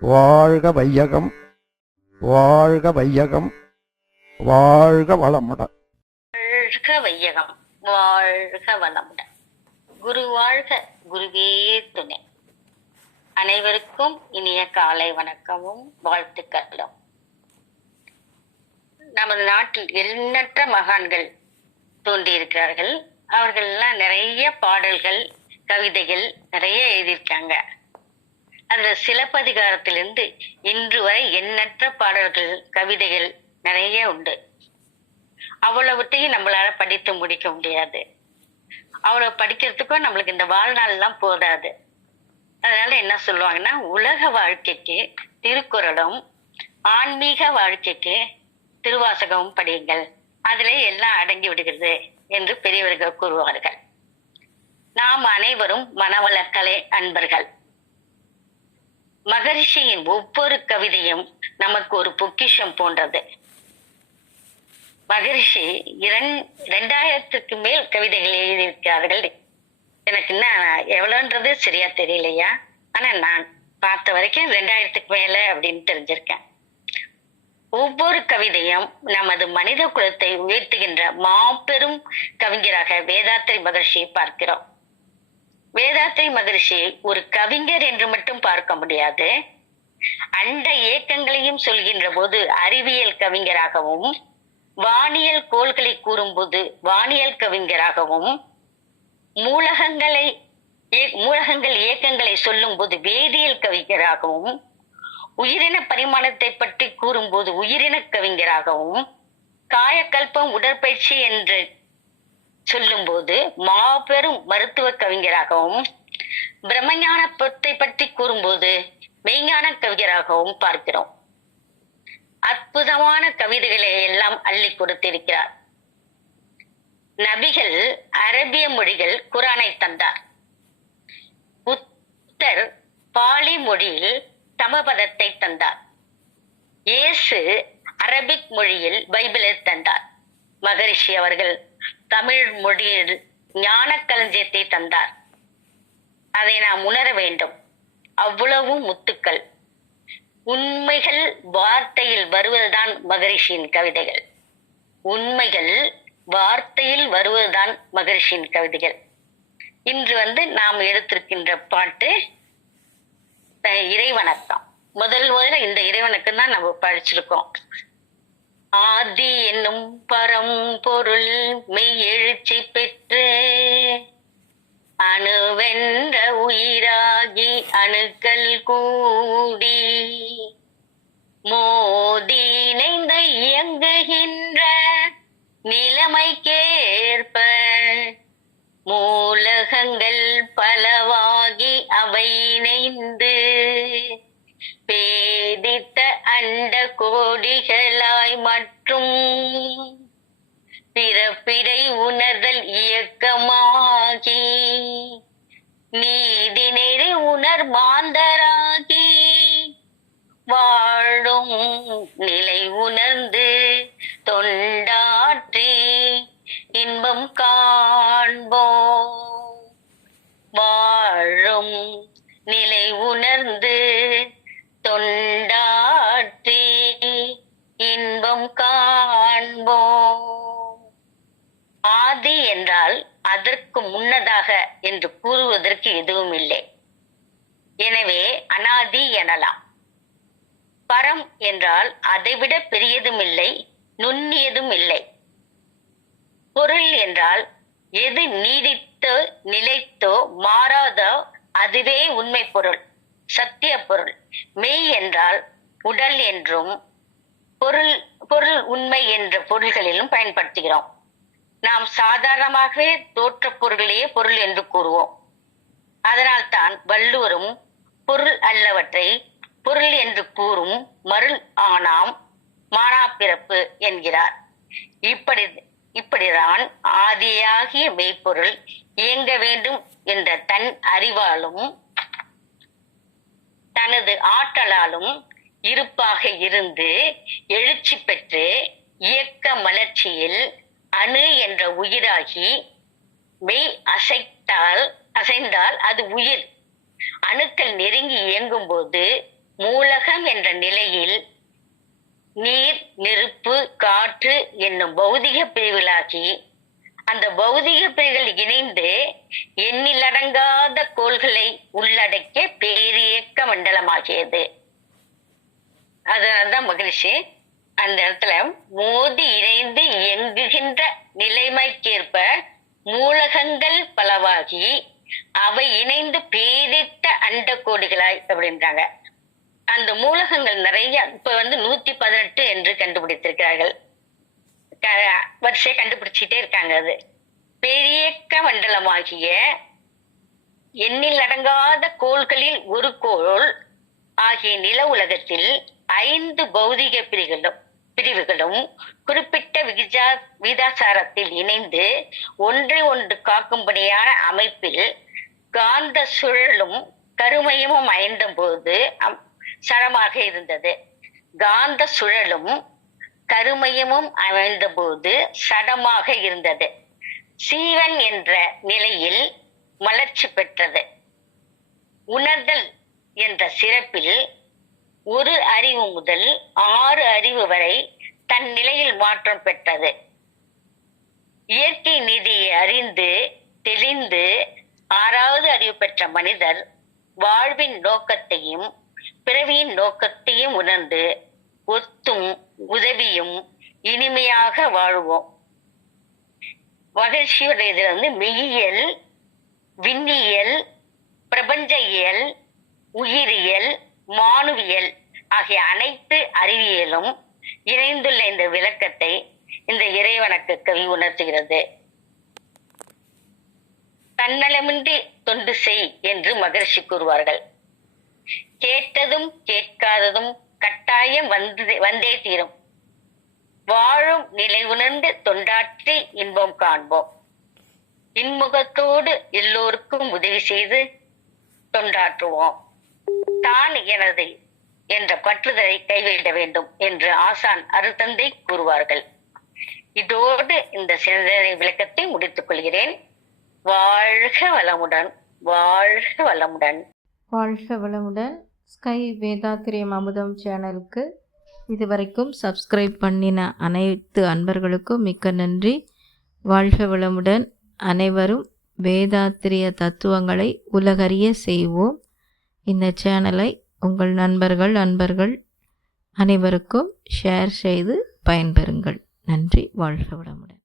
வாழ்க வையகம் வாழ்க வையகம் வாழ்க வளமுடன் வாழ்க வையகம் வாழ்க வளமுடன் குரு வாழ்க குருவே துணை. அனைவருக்கும் இனிய காலை வணக்கமும் வாழ்த்துக்களும். நமது நாட்டில் எண்ணற்ற மகான்கள் தோன்றியிருக்கிறார்கள். அவர்கள் எல்லாம் நிறைய பாடல்கள் கவிதைகள் நிறைய எழுதியிருக்காங்க. அந்த சிலப்பதிகாரத்திலிருந்து இன்று வரை எண்ணற்ற பாடல்கள் கவிதைகள் நிறைய உண்டு. அவ்வளவுத்தையும் நம்மளால படித்து முடிக்க முடியாது. அவ்வளவு படிக்கிறதுக்கும் நம்மளுக்கு இந்த வாழ்நாள் எல்லாம் போதாது. அதனால என்ன சொல்லுவாங்கன்னா உலக வாழ்க்கைக்கு திருக்குறளும் ஆன்மீக வாழ்க்கைக்கு திருவாசகமும் படியுங்கள். அதுல எல்லாம் அடங்கி விடுகிறது என்று பெரியவர்கள் கூறுவார்கள். நாம் அனைவரும் மனவளக்கலை அன்பர்கள். மகரிஷியின் ஒவ்வொரு கவிதையும் நமக்கு ஒரு பொக்கிஷம் போன்றது. மகரிஷி இரண் ரெண்டாயிரத்துக்கு மேல் கவிதைகள் எழுதியிருக்கிறார்கள். எனக்கு என்ன எவ்வளோன்றது சரியா தெரியலையா? ஆனா நான் பார்த்த வரைக்கும் ரெண்டாயிரத்துக்கு மேல அப்படின்னு தெரிஞ்சிருக்கேன். ஒவ்வொரு கவிதையும் நமது மனித குலத்தை உயர்த்துகின்ற மாபெரும் கவிஞராக வேதாத்திரி மகர்ஷியை பார்க்கிறோம். வேதாத்ரி மகரிஷி ஒரு கவிஞர் என்று மட்டும் பார்க்க முடியாது. அண்ட இயக்கங்களையும் சொல்கின்ற போது அறிவியல் கவிஞராகவும் வானியல் கோள்களை கூறும்போது வானியல் கவிஞராகவும் மூலகங்களை மூலகங்கள் இயக்கங்களை சொல்லும் போது வேதியியல் கவிஞராகவும் உயிரின பரிமாணத்தை பற்றி கூறும்போது உயிரின கவிஞராகவும் காயக்கல்பம் உடற்பயிற்சி என்று சொல்லும்போது மாபெரும் மருத்துவ கவிஞராகவும் பிரம்மஞானத்தை பற்றி கூறும்போது மெய்ஞான கவிஞராகவும் பார்க்கிறோம். அற்புதமான கவிதைகளை எல்லாம் அள்ளி கொடுத்திருக்கிறார். நபிகள் அரபிய மொழிகள் குரானை தந்தார். புத்தர் பாலி மொழியில் சமபதத்தை தந்தார். இயேசு அரபிக் மொழியில் பைபிளை தந்தார். மகரிஷி அவர்கள் தமிழ் மொழியில் ஞான களஞ்சியத்தை தந்தார். அதை நாம் உணர வேண்டும். அவ்வளவு முத்துக்கள். உண்மைகள் வார்த்தையில் வருவதுதான் மகரிஷியின் கவிதைகள். உண்மைகள் வார்த்தையில் வருவதுதான் மகரிஷியின் கவிதைகள். இன்று வந்து நாம் எடுத்திருக்கின்ற பாட்டு இறைவணக்கம். முதல் முதல்ல இந்த இறைவனுக்கு தான் நம்ம படிச்சிருக்கோம். ஆதி என்னும் பரம்பொருள் மெய் எழுச்சி பெற்று அணுவென்ற உயிராகி அணுக்கள் கூடி மோதி இணைந்து இயங்குகின்ற நிலைமைக்கேற்ப மூலகங்கள் பலவா கோடிகளாய் மற்றும். பிறப்பிடை உணர்தல் இயக்கமாகி நீதி நெறி உணர் மாந்தராகி வாழும் நிலை உணர்ந்து தொண்டாற்றி இன்பம் காண்போம். வாழும் நிலை உணர்ந்து அதற்கு முன்னதாக என்று கூறுவதற்கு எதுவும் இல்லை. எனவே அனாதி எனலாம். பரம் என்றால் அதைவிட பெரியதும் இல்லை நுண்ணியதும் இல்லை பொருள் என்றால் எது நீடித்தோ நிலைத்தோ மாறாதோ அதுவே உண்மை பொருள் சத்திய பொருள். மெய் என்றால் உடல் என்றும் பொருள் பொருள் உண்மை என்ற பொருள்களிலும் பயன்படுத்துகிறோம். நாம் சாதாரணமாகவே தோற்ற பொருளையே பொருள் என்று கூறுவோம். அதனால்தான் வள்ளுவரும் பொருள் அல்லவற்றை பொருள் என்று கூறும் மருள் ஆனாம் மானாப்பிறப்பு என்கிறார். இப்படி இப்படிதான் ஆதியாகிய மெய்ப்பொருள் இயங்க வேண்டும் என்ற தன் அறிவாலும் தனது ஆற்றலாலும் இருப்பாக இருந்து எழுச்சி பெற்று இயக்க மலர்ச்சியில் அணு என்ற உயிராகி மெய் அசைத்தால் அசைந்தால் அது உயிர். அணுக்கள் நெருங்கி இயங்கும் போது மூலகம் என்ற நிலையில் நீர் நெருப்பு காற்று என்னும் பௌதிக பிரிவுகளாகி அந்த பௌதிக பிரிவுகள் இணைந்து எண்ணிலடங்காத கோள்களை உள்ளடக்கிய பேரியக்க மண்டலமாகியது. அதனால்தான் மகிழ்ச்சி அந்த இடத்துல மோதி இணைந்து இயங்குகின்ற நிலைமைக்கேற்ப மூலகங்கள் பலவாகி அவை இணைந்து பேரிட்ட அண்ட கோடுகளாய் அப்படின்றாங்க. அந்த மூலகங்கள் நிறைய இப்ப வந்து நூத்தி பதினெட்டு என்று கண்டுபிடித்திருக்கிறார்கள். க- வரிசையை கண்டுபிடிச்சிட்டே இருக்காங்க அது. பெரியக்க மண்டலமாகிய எண்ணில் அடங்காத கோள்களில் ஒரு கோள் ஆகிய நில உலகத்தில் ஐந்து பௌதிக பிரிகளும் பிரிவுகளும் குறிப்பிட்ட விகிஜா விகிதாசாரத்தில் இணைந்து ஒன்றை ஒன்று காக்கும்படியான அமைப்பில் காந்த சுழலும் கருமையமும் அயர்ந்த போது அம்- சரமாக இருந்தது. காந்த சுழலும் கருமையமும் அமைந்த போது சடமாக இருந்தது. சீவன் என்ற நிலையில் மலர்ச்சி பெற்றது. உணர்தல் என்ற சிறப்பில் ஒரு அறிவு முதல் ஆறு அறிவு வரை தன் நிலையில் மாற்றம் பெற்றது. இயற்கை நீதியை அறிந்து தெளிந்து ஆறாவது அறிவு பெற்ற மனிதர் வாழ்வின் நோக்கத்தையும் பிறவியின் நோக்கத்தையும் உணர்ந்து ஒத்தும் உதவியும் இனிமையாக வாழ்வோம். மகிழ்ச்சியோட இதுல வந்து மெய்யியல் விண்ணியல் பிரபஞ்ச இயல் உயிரியல் மானுவியல் ஆகிய அனைத்து அறிவியலும் இணைந்துள்ள இந்த விளக்கத்தை இந்த இறைவனுக்கு கவி உணர்த்துகிறது. தன்னலமின்றி தொண்டு செய் என்று மகரிஷி கூறுவார்கள். கேட்டதும் கேட்காததும் கட்டாயம் வந்து வந்தே தீரும். வாழும் நிலை உணர்ந்து தொண்டாற்றி இன்பம் காண்போம். இன்முகத்தோடு எல்லோருக்கும் உதவி செய்து தொண்டாற்றுவோம். தான் எனது என்ற பற்றுதலை கைவிட வேண்டும் என்று ஆசான் அருத்தந்தை கூறுவார்கள். இதோடு இந்த சிந்தனை விளக்கத்தை முடித்துக் கொள்கிறேன். வாழ்க வளமுடன் வாழ்க வளமுடன். வாழ்க வளமுடன். ஸ்கை வேதாத்திரியம் அமுதம் சேனலுக்கு இதுவரைக்கும் சப்ஸ்கிரைப் பண்ணின அனைத்து அன்பர்களுக்கும் மிக்க நன்றி. வாழ்க வளமுடன். அனைவரும் வேதாத்திரிய தத்துவங்களை உலகறிய செய்வோம். இந்த சேனலை உங்கள் நண்பர்கள் நண்பர்கள் அனைவருக்கும் ஷேர் செய்து பயன்பெறுங்கள். நன்றி. வாழ்க வளமுடன்.